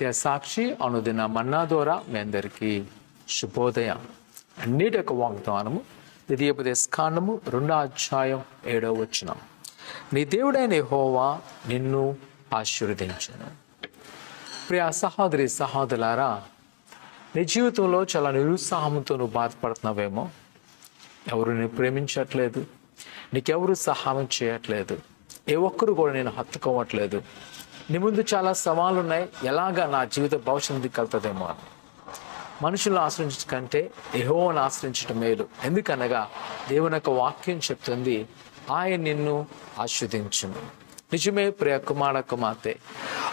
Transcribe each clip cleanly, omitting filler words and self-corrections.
సత్య సాక్షి అనుదిన మన్నా ద్వారా మీ అందరికీ శుభోదయం. అన్నిటి యొక్క వాగ్దానము ద్వితీయోపదేశ కాండము 2:7. నీ దేవుడైన యెహోవా నిన్ను ఆశీర్వదించును. ప్రియ సహోదరి సహోదరులారా, నీ జీవితంలో చాలా నిరుత్సాహంతో నువ్వు బాధపడుతున్నావేమో. ఎవరు నేను ప్రేమించట్లేదు, నీకెవరు సహాయం చేయట్లేదు, ఏ ఒక్కరు కూడా నేను హత్తుకోవట్లేదు, నీ ముందు చాలా సవాళ్ళు ఉన్నాయి, ఎలాగా నా జీవిత భవిష్యత్తు కలుగుతుందేమో అని. మనుషులను ఆశ్రయించడం కంటే యెహోవాను ఆశ్రయించడం మేలు. ఎందుకనగా దేవుని యొక్క వాక్యం చెప్తుంది, ఆయన నిన్ను ఆశీర్వదించును. నిజమే ప్రియ కుమార కుమార్తె,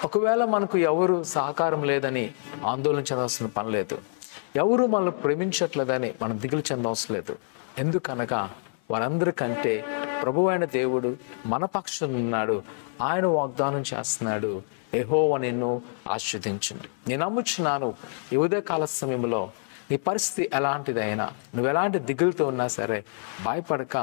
ఒకవేళ మనకు ఎవరు సహకారం లేదని ఆందోళన చెందాల్సిన పని లేదు, ఎవరు మనల్ని ప్రేమించట్లేదని మనం దిగులు చెందవలసిన లేదు. ఎందుకనగా వారందరికంటే ప్రభువైన దేవుడు మన పక్షం ఉన్నాడు. ఆయన వాగ్దానం చేస్తున్నాడు, యెహోవా నిన్ను ఆశీర్వదించును. నేను నమ్ముచున్నాను, ఈ ఉదయకాల సమయంలో నీ పరిస్థితి ఎలాంటిదైనా, నువ్వు ఎలాంటి దిగులుతో ఉన్నా సరే భయపడక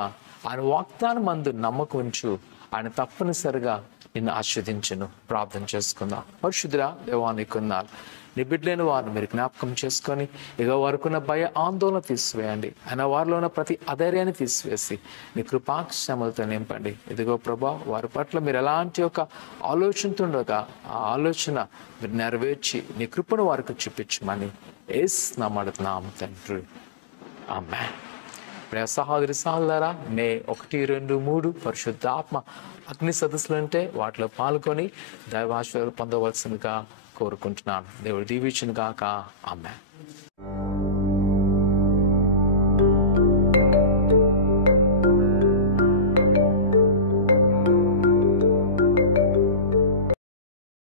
ఆయన వాగ్దానం మందు నమ్మకం ఉంచు. ఆయన తప్పనిసరిగా నిన్ను ఆశీర్వదించును. ప్రార్థన చేసుకుందాం. పరిశుద్ధుడా దేవా, నీకున్నాను. నీ బిడ్డలేని వారిని మీరు జ్ఞాపకం చేసుకొని ఇక వారికున్న భయ ఆందోళన తీసివేయండి. ఆయన వారిలో ఉన్న ప్రతి అధైర్యాన్ని తీసివేసి నీ కృపాక్షమలతో నింపండి. ఇదిగో ప్రభా, వారి పట్ల మీరు ఎలాంటి ఒక ఆలోచనతో ఉండగా ఆ ఆలోచన మీరు నెరవేర్చి నీ కృపను వారికి చూపించమని యేసు నామమున అడుగుతున్నాము తండ్రి, ఆమేన్. ప్రియ సహోదరి సహోదరులారా, మే 1, 2, 3 పరిశుద్ధాత్మ అగ్ని సదస్సులు ఉంటే వాటిలో పాల్గొని దైవాశీర్వాదాలు పొందవలసిందిగా కోరుకుంటున్నాను. దేవుడు దీవించును గాక. ఆమేన్.